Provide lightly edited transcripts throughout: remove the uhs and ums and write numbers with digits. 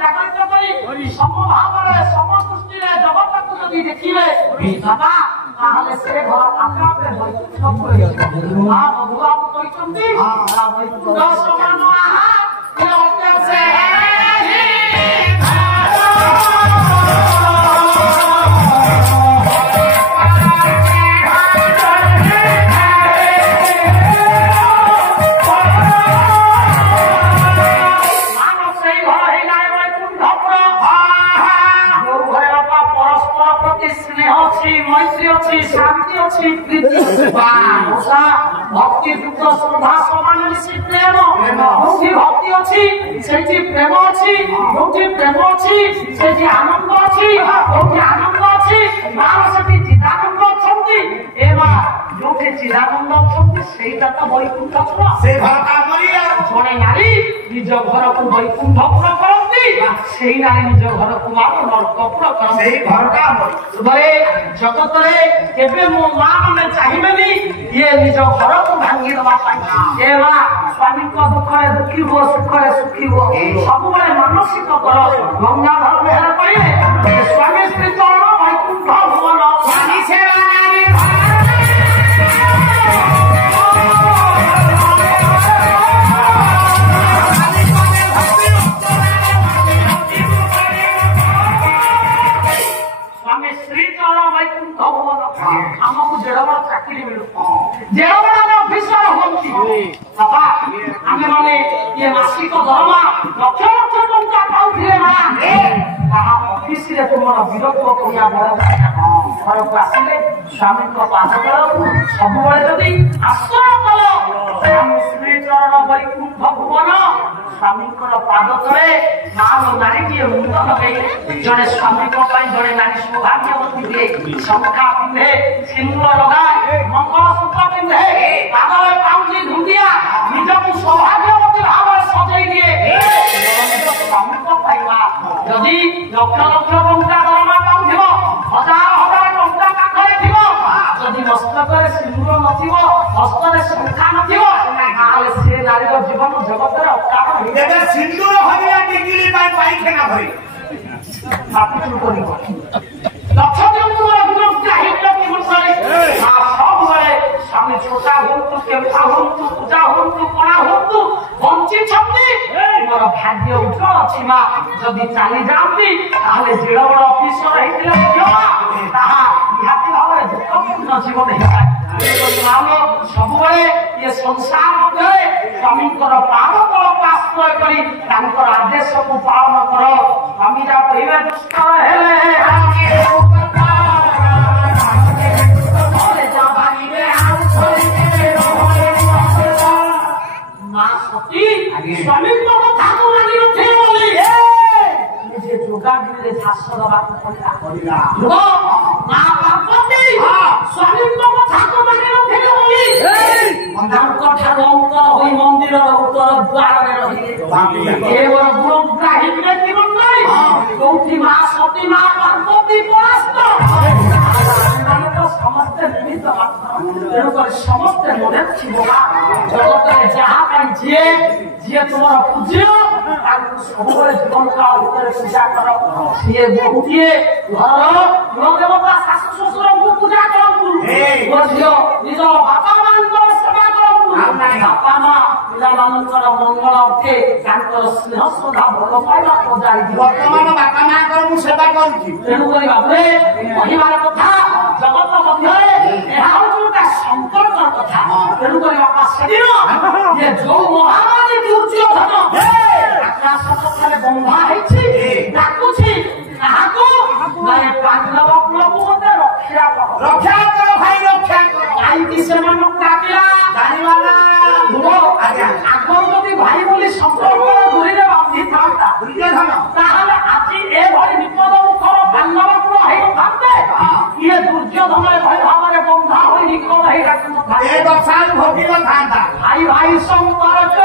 ଜାଗ୍ରତ କରି ସମଭାବରେ ସମଦୃଷ୍ଟିରେ ଜଗତକୁ ଯଦି ଦେଖିବେ ବାବା ତାହେଲେ ସେ ଘର ଆପେ ଆପେ ବୈକୁଣ୍ଠ ହୋଇଯିବ। ମଧୁବାବୁ କହିଛନ୍ତି ବୈକୁଣ୍ଠ ସମାନ ଆହା शांति अच्छी प्रीति भक्ति युक्त श्रद्धा समान प्रेम जो भक्ति अच्छी से प्रेम अच्छी जो प्रेम अच्छी से आनंद अच्छी जो आनंद अच्छी मार से चिदानंद अच्छा जो चिदानंद अच्छा से वैकुंठ जड़े नारी निज घर को वैकुंठपुर करती से नारी निज घर को नरकपुर करते जगत केबे मो मां माने चाहिबेनी ये निज घर को भांगी दबा पाई ए मां स्वामी को दुख रे दुखी हो सुख रे सुखी हो सब बळे मानसिक कर गंगाधर मेहर करिवे स्वामी श्री चरण वैकुंठ भवन स्वामी सेवा नारी स्वामी श्री चरण वैकुंठ भवन हमको जेड़ा चाकरी मिलू जेड़ा ऑफिसर होती बाबा आमे माने ये मासिक दरमा लक्ष लक्ष टंका पाउथिले मां ताहा ऑफिस रे तुमर विरोध करिया बड़ घर को आसिले स्वामी को पाद करो सब बळे जदी आश्रय करो स्वामी श्री चरण वैकुंठ भवन स्वामी को पाद तळे नाम नारी के मुंड लगे जड़े स्वामी को पाई जड़े नारी सौभाग्यवती हुए शंखा पिंधे सिंदूर लगाए मंगल सूत्र पिंधे पादले पाउजी धुंदिया निजକୁ सौभाग्यवती भाव सजै दिए स्वामी को पाइबा यदि लक्ष लक्ष टंका दरमा पाउथिबो हजार हजार टंका पाखरे थिबो यदि मस्तकरे सिंदूर नथिबो हस्तरे शंखा नथिबो ताले से नारीर जीवन जगतरे अकाल होइबे सिंदूर हरिया टिकिली पाइखेना भई माफी करिब लक्ष जमुर विरोध चाहिए कि मुसरे सब बळे स्वामी छोटा होतु केवता होतु पूजा होतु कोणा होतु बंची छत्ती मोर भाग्य उज्जवल अछि मा जदी चाली जांती ताले जेड़ा बड़ ऑफिसर हेतिले किया ताहा निहाती भाबरे दुःखपूर्ण जीवन हेता मानो सब बळे ये संसार मध्ये स्वामी कर पाद तल आश्रय करी तांकर आदेश को पालन करो स्वामी जा कहिबे दुष्ट हेले स्वामी को कथा को मानी उठे बोली मुझे जोगा दिले शास्त्र बात पड़िला लो मां पार्वती स्वामी को कथा को मानी उठे बोली मंदार कथा अंतर होई मंदिर उत्तर द्वार रे रही केवल गुरुग्राही रे जीवन नहीं कोठी मां सती मां पार्वती परास्त समस्त निमित्त मात्र समस्त मने छिबा जगत जहाँ जिए जिए तुम्हारा पूज्य सब जीवन काल पूजा कर सी बहुए घर देवता शाशु शशुर को पूजा करतु निज बापा मान सेवा करतु बापा माँ पिला मानकर मंगल अर्थे स्नेह श्रद्धा भल पाइबा बजाई बर्तमान बापा माँ सेवा करुची तेणुक भावे कहबार कथा जगत मध्य संपर्क कथा तेणुक बापा से जो महामारी दुर्योधन आकाश कथारे बंधा है डाकुछि काहाको माने पांडव कुलକୁ मते रक्षा करो भाई रक्षा करो भाई कि सेमान डाकिला जानिवाला दुरो आगो जदि भाई बोली संपर्क दूरी रे बांधी थांता दुर्योधन ताहाले आजि ए भଳି विपद मुखर पांडव कुल हेइ थांते ये दुर्योधन भाई भाबरे बंधा होई निकल हेइ डाकु था ए दशान भोगिल थांता भाई भाई संपर्क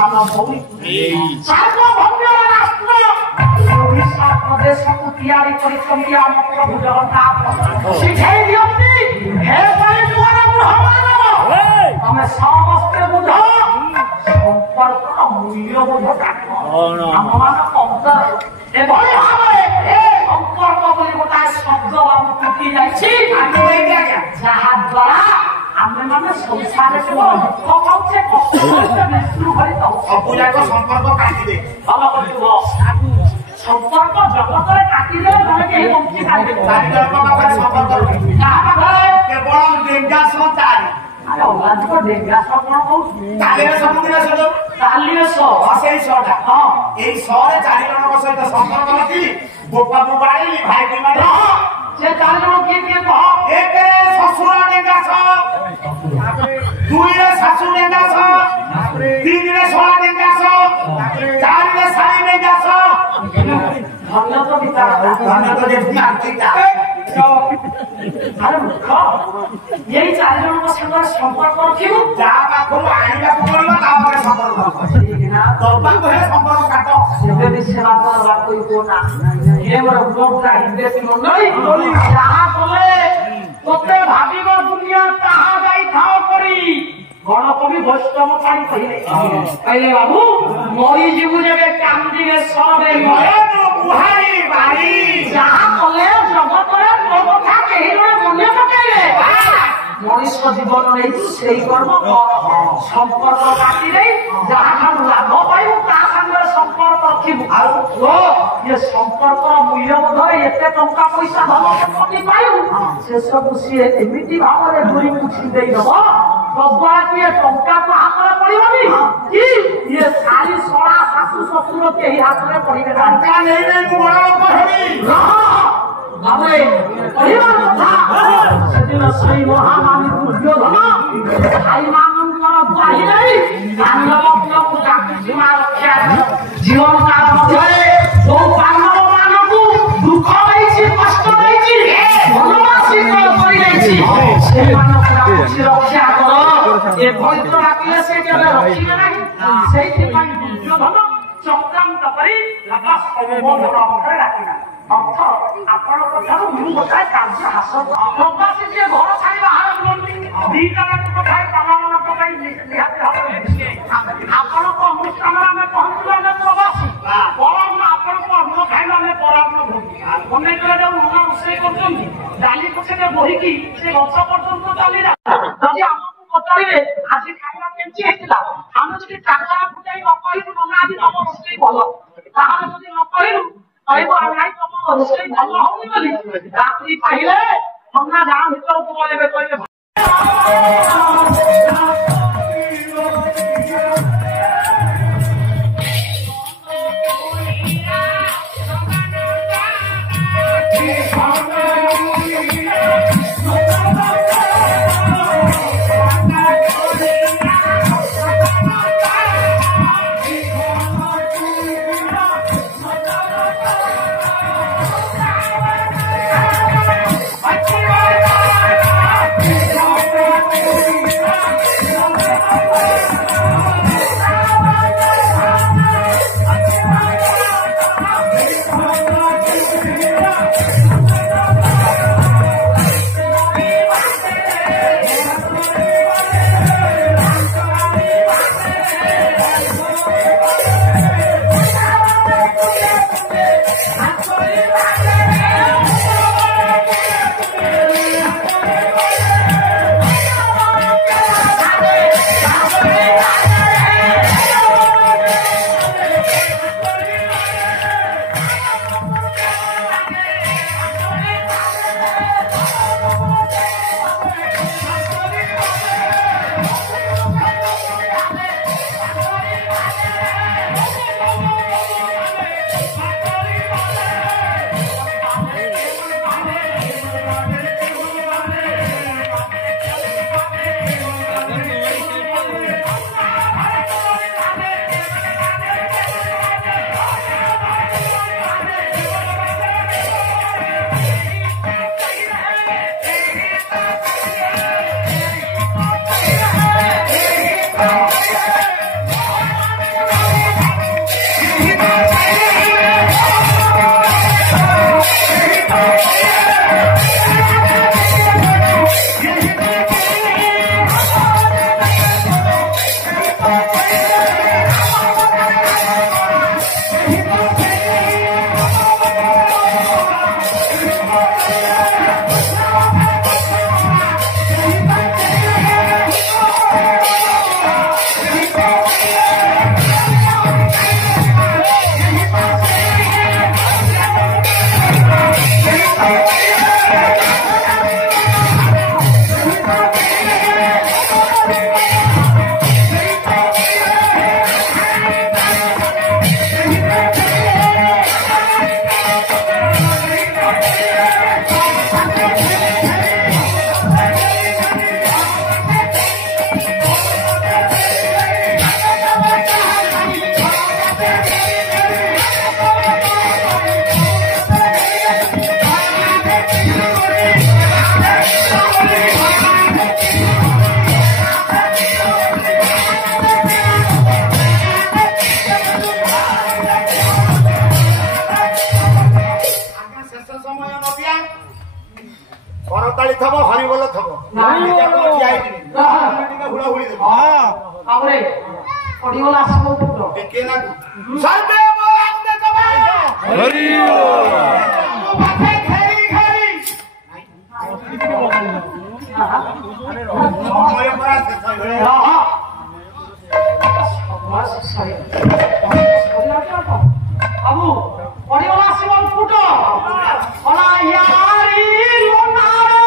ସାର୍ବଭୌମ ରାଷ୍ଟ୍ର ଓଡ଼ିଶା ପ୍ରଦେଶକୁ ତିଆରି କରିଛନ୍ତି ଆମ ପ୍ରଭୁ ଜଗନ୍ନାଥ ଶିଖେଇ ଦିଅନ୍ତି ହେ ପାଇଁ ତୁମର ବୁଢ଼ ତମେ ସମସ୍ତେ ବୁଝ ସମ୍ପର୍କର ମୂଲ୍ୟବୋଧଟା ଆମମାନଙ୍କ ଅନ୍ତରରେ ଏଭଳି ଭାବରେ ସମ୍ପର୍କ ବୋଲି ଗୋଟାଏ ଶବ୍ଦ ଆମ ଟୁଟି ଯାଇଛି ଯାହା ଦ୍ୱାରା ଆମେ ମାନେ ସଂସାରରେ କେବଳ ଦୁଃଖ ପାଉଛେ କଷ୍ଟ ପାଉଛେ ବିଶୃଙ୍ଖଳିତ ସବୁ ଯାକ ସମ୍ପର୍କ କାଟିଦେ ଭଲ କରିବ ସମ୍ପର୍କ ଜଗତରେ କାଟିଦେଲେ ଜଣେ କେହି ବଞ୍ଚି ପାରିବେ ସମ୍ପର୍କ କାହା ପାଖରେ କେବଳ ଡେଙ୍ଗା ସହ ଚାରି ଆରେ ଅଲାଧିକ ଡେଙ୍ଗା ସହ କଣ କହୁଛୁ ତାଲିରେ ସବୁଦିନ ସହ ତାଲିରେ ସହ ସେଇ ଶହଟା ହଁ ଏଇ ଶହରେ 4 ଜଣଙ୍କ ସହିତ ସମ୍ପର୍କ ରଖି ବୋପାକୁ ବାଡେଇଲି ଭାଇକୁ ବାଡେଇଲି ସେ 4 ଜଣ କିଏ କିଏ କହ ଏକେ ଶ୍ୱଶୁର ଡେଙ୍ଗା ସହ ଦୁଇରେ ଶାଶୁ ଡେଙ୍ଗା ସହ ତିନିରେ ଶଳା ଡେଙ୍ଗା ସହ ଚାରିରେ ଶାଳୀ ଡେଙ୍ଗା ସହ ଧନ୍ୟ ତ ବିଚାର ଆରେ ମୂର୍ଖ ଏଇ 4 ଜଣଙ୍କ ସାଙ୍ଗରେ ସମ୍ପର୍କ ରଖିବୁ ଯାହା ପାଖରୁ ଆଣିବାକୁ ପଡିବ ତାପରେ ସମ୍ପର୍କ ଦବାକୁ ହେଲେ ସମ୍ପର୍କ କାଟ ଏବେ ବି ସେବା କରିବା କହିବ ନା ଏ ମୋର ପୁରା ହିନ୍ଦୀ ମଣ୍ଡଳୀ ଯାହା କଲେ ତୋତେ ଭାବିବ ଦୁନିଆ ତାହା ଯାଇଥାଉ କରି ଗଣକବି ବୈଷ୍ଣବ ପାଣି କହିଲେ ବାବୁ ମରିଯିବୁ ଯେବେ କାନ୍ଦିବେ ସବେ ବୁହାରୀ ବାରି ଯାହା କଲେ ଜଗତରେ ତୋ କଥା କେହି ଜଣେ ମନେ ପକେଇବେ ମଣିଷ ଜୀବନ ନେଇଛୁ ସେଇ କର୍ମ ସମ୍ପର୍କ କାଟି ଦେଇ ଯାହାଠାରୁ ଲାଭ ପାଇବୁ ତା ସାଙ୍ଗରେ ସମ୍ପର୍କ ରଖିବୁ ଆଉ ଇଏ ସମ୍ପର୍କର ମୂଲ୍ୟବୋଧରେ ଏତେ ଟଙ୍କା ପଇସା ଧନ ସମ୍ପତ୍ତି ପାଇବୁ ସେସବୁ ସିଏ ଏମିତି ଭାବରେ ଦୂରି ପୁଛି ଦେଇଦବ ତଦ୍ୱାରା କିଏ ଟଙ୍କାକୁ ହାତରେ ପଡିବନି କି ଇଏ ଶାଳୀ ଶଳା ଶାଶୁ ଶ୍ୱଶୁର କେହି ହାତରେ ପଡିବେ ଟଙ୍କା ନେଇ ମୁଁ ବଡ ଲୋକ ହେବି କହିବାର କଥା ସେଦିନ ସେଇ ମହାମାନୀ ଦୁର୍ଯ୍ୟୋଧନ ଭାଇମାନଙ୍କର ଦ୍ୱାହି ନେଇ ପାଣ୍ଡବକୁ ଡାକିଛି ମା ରକ୍ଷା ଜୀବନ କାଳ ମଧ୍ୟରେ ଯୋଉ ପାଣ୍ଡବ ମାନଙ୍କୁ ଦୁଃଖ ଦେଇଛି କଷ୍ଟ ଦେଇଛି ବନବାସୀ କରିଯାଇଛି ସେମାନଙ୍କୁ ଡାକୁଛି ରକ୍ଷା କର ଏ ପବିତ୍ର ଡାକିଲେ ସେ କେବେ ରଖିବେ ନାହିଁ ସେଇଥିପାଇଁ ଦୁର୍ଯ୍ୟୋଧନ ଚକ୍ରାନ୍ତ କରି ଅର୍ଥରେ ଡାକିଲା ଅର୍ଥ ଆପଣଙ୍କ ଠାରୁ ମୁଁ ଗୋଟାଏ କାର୍ଯ୍ୟ ହାସଲ ପ୍ରବାସୀ ଯିଏ ଘର ଛାଡ଼ି ବାହାର ବୁଲନ୍ତି ଦିଟା ଯାକ ଥାଏ ତମମାନଙ୍କ ପାଇଁ ନିହାତି ଭାବରେ ଆପଣଙ୍କ ଅନୁଷ୍ଠାନରେ ଆମେ ପହଞ୍ଚିଲୁ ଆମେ ପ୍ରବାସୀ ପରମ ଆପଣଙ୍କ ଅନ୍ନ ଖାଇଲୁ ଆମେ ପରାନ୍ନ ଭୋଗୀ ଅନେକ ଯୋଉ ଲୁଣ ରୋଷେଇ କରୁଛନ୍ତି ଡାଲି ପଛରେ ବୋହିକି ସେ ଗଛ ପର୍ଯ୍ୟନ୍ତ ଚାଲିଲା ଯଦି ଆମକୁ ପଚାରିବେ ଆଜି ଖାଇବା କେମିତି ହେଇଥିଲା ଆମେ ଯଦି ଚାକରା ଫୁଟାଇ ନ କହିବୁ ନନା ଆଜି ତମ ରୋଷେଇ ଭଲ ତାହେଲେ ଯଦି ନ କହିବୁ କହିବ ନାଇଁ ତମ ରୋଷେଇ ଭଲ ହଉନି ବୋଲି ରାତ୍ରି ପାଇଲେ ଥଣ୍ଡା ଗାଁ ଭିତରକୁ ପଳେଇବେ କହିବେ କରତାଳି থব হরিবল থব এটা কোন ঠিয়া হইনি এটা হুড়া হুড়ি দেব তারপরে পড়িওলা আসব পুরো কে না সর্বে বলান দে কবা হরি ও বাপে খেরি খেরি সময় পড়া শেষ হয়ে বাবু পড়িওলা আসব পুরো ওলা ইয়ারি লোনারে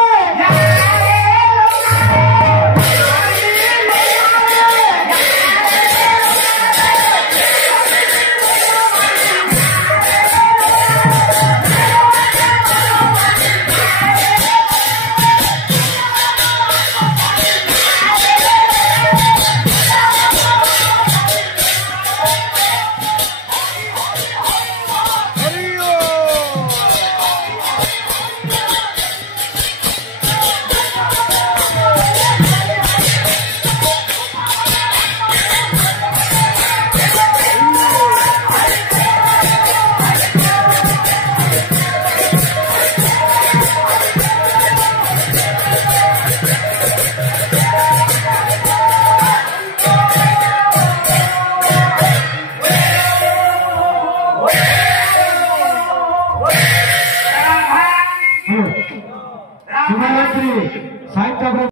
शिवरात्रि